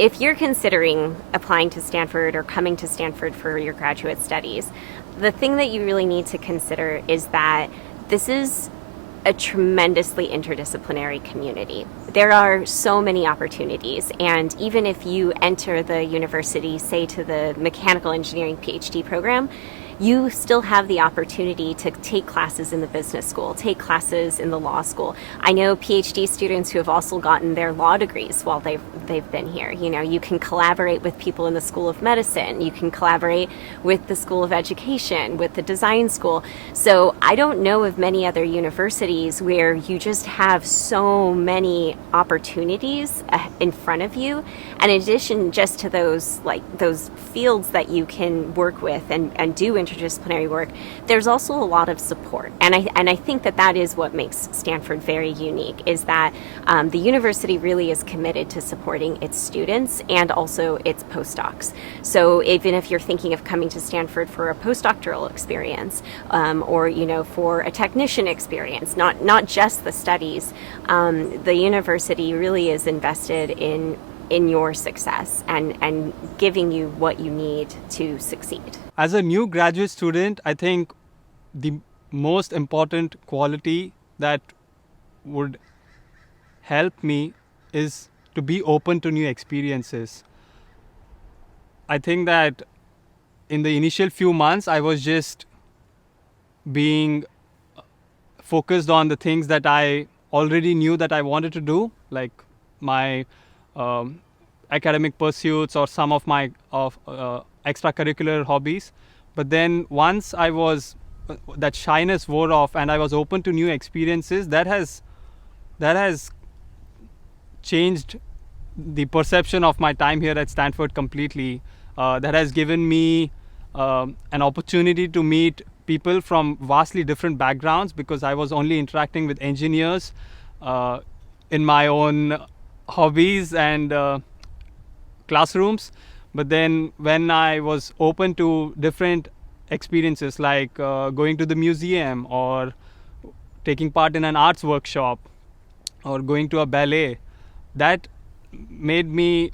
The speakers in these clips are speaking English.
if you're considering applying to Stanford or coming to Stanford for your graduate studies, the thing that you really need to consider is that this is a tremendously interdisciplinary community. There are so many opportunities, and even if you enter the university, say to the mechanical engineering PhD program, you still have the opportunity to take classes in the business school, take classes in the law school. I know PhD students who have also gotten their law degrees while they've been here. You know, you can collaborate with people in the School of Medicine, you can collaborate with the School of Education, with the design school. So I don't know of many other universities where you just have so many opportunities in front of you. And in addition just to those fields that you can work with and do interdisciplinary work, there's also a lot of support. And I think that is what makes Stanford very unique, is that the university really is committed to supporting its students and also its postdocs. So even if you're thinking of coming to Stanford for a postdoctoral experience, or for a technician experience, not just the studies, the university really is invested in your success and giving you what you need to succeed. As a new graduate student, I think the most important quality that would help me is to be open to new experiences. I think that in the initial few months, I was just being focused on the things that I already knew that I wanted to do, like my academic pursuits or some of my extracurricular hobbies. But then once that shyness wore off and I was open to new experiences, that has changed the perception of my time here at Stanford completely. That has given me an opportunity to meet people from vastly different backgrounds, because I was only interacting with engineers in my own hobbies and classrooms. But then when I was open to different experiences, like going to the museum or taking part in an arts workshop or going to a ballet, that made me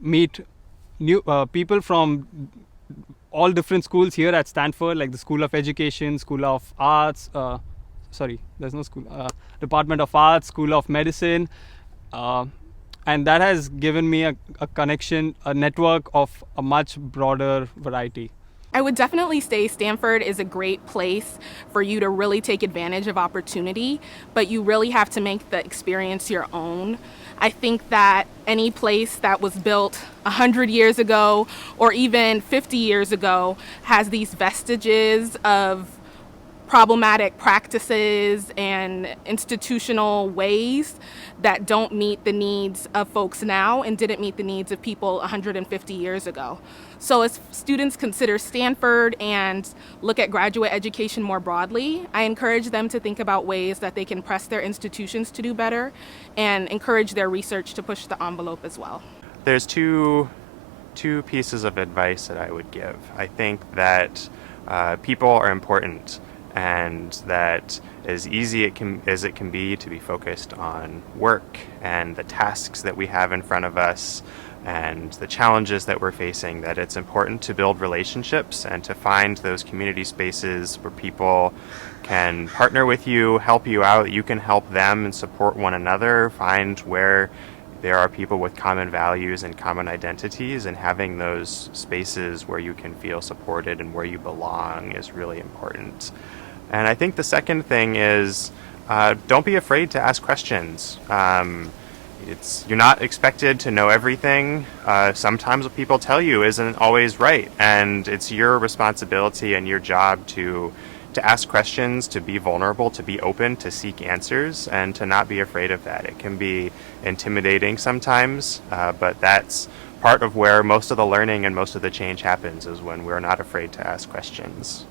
meet new people from all different schools here at Stanford, like the School of Education, School of Arts, there's no school, Department of Arts, School of Medicine, and that has given me a connection, a network of a much broader variety. I would definitely say Stanford is a great place for you to really take advantage of opportunity, but you really have to make the experience your own. I think that any place that was built 100 years ago or even 50 years ago has these vestiges of problematic practices and institutional ways that don't meet the needs of folks now and didn't meet the needs of people 150 years ago. So as students consider Stanford and look at graduate education more broadly, I encourage them to think about ways that they can press their institutions to do better and encourage their research to push the envelope as well. There's two pieces of advice that I would give. I think that people are important, and that as easy as it can be to be focused on work and the tasks that we have in front of us and the challenges that we're facing, that it's important to build relationships and to find those community spaces where people can partner with you, help you out, you can help them and support one another, find where there are people with common values and common identities, and having those spaces where you can feel supported and where you belong is really important. And I think the second thing is don't be afraid to ask questions. You're not expected to know everything. Sometimes what people tell you isn't always right, and it's your responsibility and your job to ask questions, to be vulnerable, to be open, to seek answers, and to not be afraid of that. It can be intimidating sometimes, but that's part of where most of the learning and most of the change happens, is when we're not afraid to ask questions.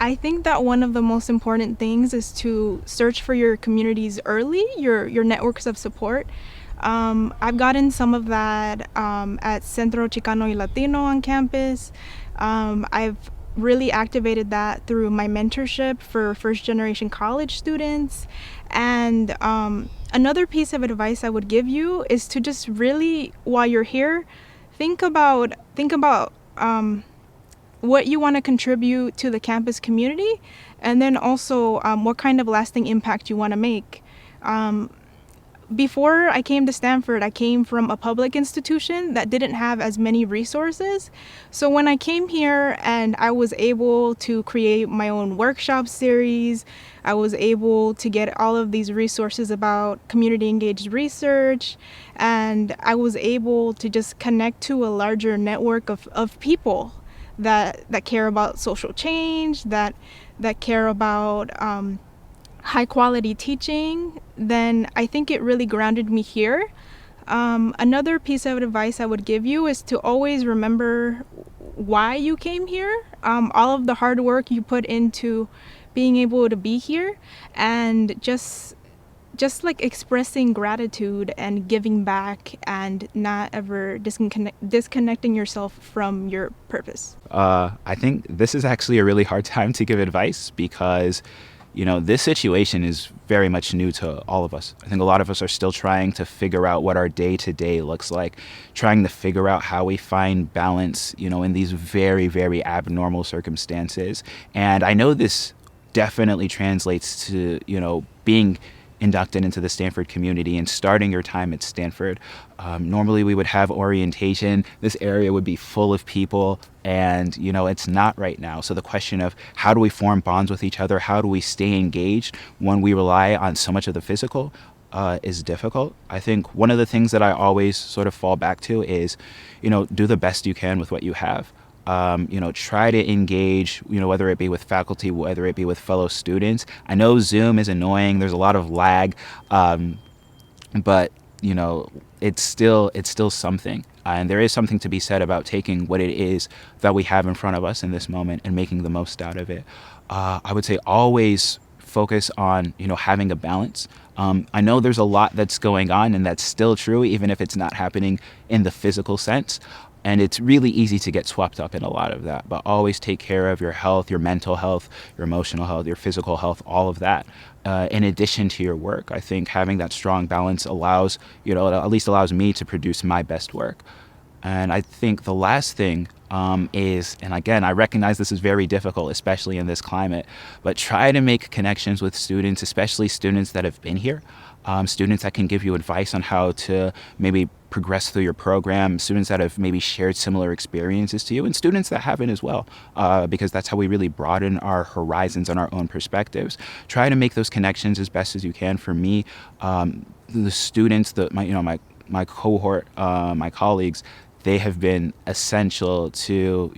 I think that one of the most important things is to search for your communities early, your networks of support. I've gotten some of that at Centro Chicano y Latino on campus. I've really activated that through my mentorship for first generation college students. And another piece of advice I would give you is to just really, while you're here, think about what you want to contribute to the campus community, and then also what kind of lasting impact you want to make. Before I came to Stanford, I came from a public institution that didn't have as many resources. So when I came here and I was able to create my own workshop series, I was able to get all of these resources about community engaged research, and I was able to just connect to a larger network of people that care about social change, that care about high quality teaching. Then I think it really grounded me here. Another piece of advice I would give you is to always remember why you came here, all of the hard work you put into being able to be here, and just like expressing gratitude and giving back and not ever disconnecting yourself from your purpose. I think this is actually a really hard time to give advice because, this situation is very much new to all of us. I think a lot of us are still trying to figure out what our day-to-day looks like, trying to figure out how we find balance, in these very, very abnormal circumstances. And I know this definitely translates to, being inducted into the Stanford community and starting your time at Stanford. Normally we would have orientation. This area would be full of people, and it's not right now. So the question of how do we form bonds with each other, how do we stay engaged when we rely on so much of the physical is difficult. I think one of the things that I always sort of fall back to is, do the best you can with what you have. Try to engage, whether it be with faculty, whether it be with fellow students. I know Zoom is annoying. There's a lot of lag, but it's still something. And there is something to be said about taking what it is that we have in front of us in this moment and making the most out of it. I would say always focus on, having a balance. I know there's a lot that's going on, and that's still true, even if it's not happening in the physical sense. And it's really easy to get swept up in a lot of that, but always take care of your health, your mental health, your emotional health, your physical health, all of that. In addition to your work, I think having that strong balance allows, it at least allows me to produce my best work. And I think the last thing is, and again, I recognize this is very difficult, especially in this climate, but try to make connections with students, especially students that have been here, students that can give you advice on how to maybe progress through your program, students that have maybe shared similar experiences to you, and students that haven't as well, because that's how we really broaden our horizons and our own perspectives. Try to make those connections as best as you can. For me, the students, my cohort, my colleagues, they have been essential to,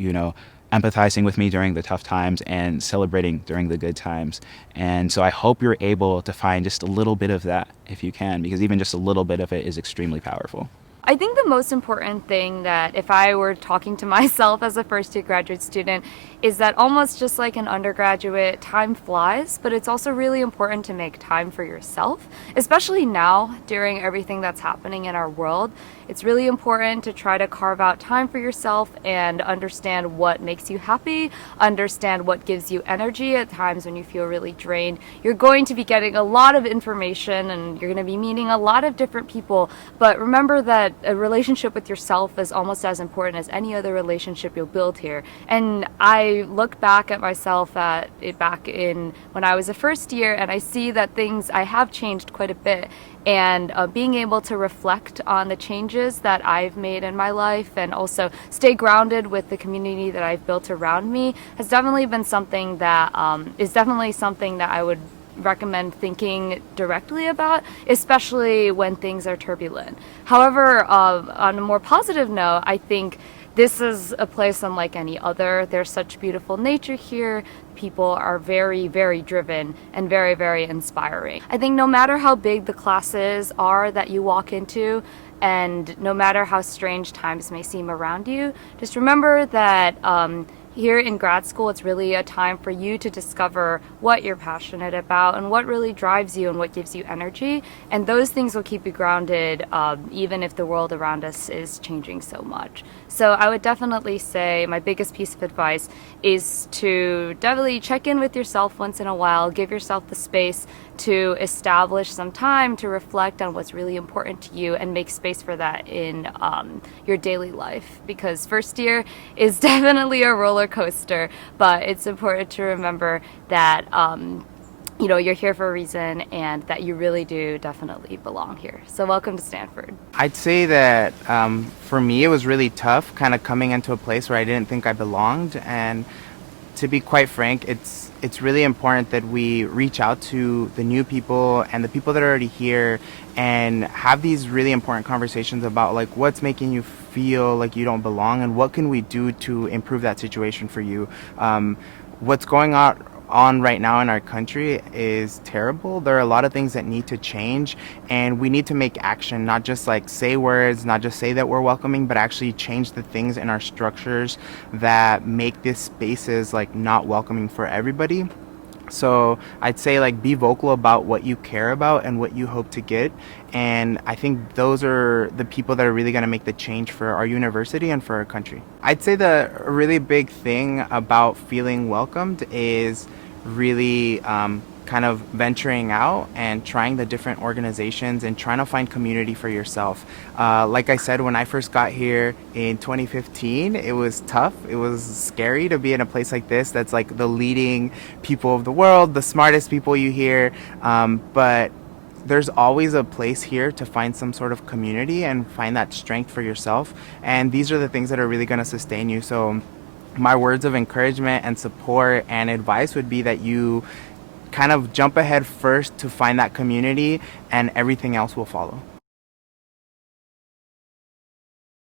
empathizing with me during the tough times and celebrating during the good times. And so I hope you're able to find just a little bit of that if you can, because even just a little bit of it is extremely powerful. I think the most important thing that if I were talking to myself as a first-year graduate student is that almost just like an undergraduate, time flies, but it's also really important to make time for yourself, especially now during everything that's happening in our world. It's really important to try to carve out time for yourself and understand what makes you happy, understand what gives you energy at times when you feel really drained. You're going to be getting a lot of information and you're going to be meeting a lot of different people, but remember that a relationship with yourself is almost as important as any other relationship you'll build here. And I look back at myself back in when I was a first year, and I see that I have changed quite a bit. And being able to reflect on the changes that I've made in my life and also stay grounded with the community that I've built around me has definitely been something that is definitely something that I would recommend thinking directly about, especially when things are turbulent. However, on a more positive note, I think this is a place unlike any other. There's such beautiful nature here. People are very, very driven and very, very inspiring. I think no matter how big the classes are that you walk into, and no matter how strange times may seem around you, just remember that Here in grad school, it's really a time for you to discover what you're passionate about and what really drives you and what gives you energy. And those things will keep you grounded even if the world around us is changing so much. So I would definitely say my biggest piece of advice is to definitely check in with yourself once in a while, give yourself the space to establish some time to reflect on what's really important to you and make space for that in your daily life, because first year is definitely a roller coaster, but it's important to remember that you're here for a reason and that you really do definitely belong here. So welcome to Stanford. I'd say that for me it was really tough kind of coming into a place where I didn't think I belonged, and to be quite frank, it's really important that we reach out to the new people and the people that are already here and have these really important conversations about like what's making you feel like you don't belong and what can we do to improve that situation for you. What's going on right now in our country is terrible. There are a lot of things that need to change, and we need to make action, not just like say words, not just say that we're welcoming, but actually change the things in our structures that make these spaces like not welcoming for everybody. So I'd say like be vocal about what you care about and what you hope to get, and I think those are the people that are really going to make the change for our university and for our country. I'd say the really big thing about feeling welcomed is really kind of venturing out and trying the different organizations and trying to find community for yourself. Like I said, when I first got here in 2015, it was tough. It was scary to be in a place like this that's like the leading people of the world, the smartest people you hear, but there's always a place here to find some sort of community and find that strength for yourself. And these are the things that are really going to sustain you. So my words of encouragement and support and advice would be that you kind of jump ahead first to find that community, and everything else will follow.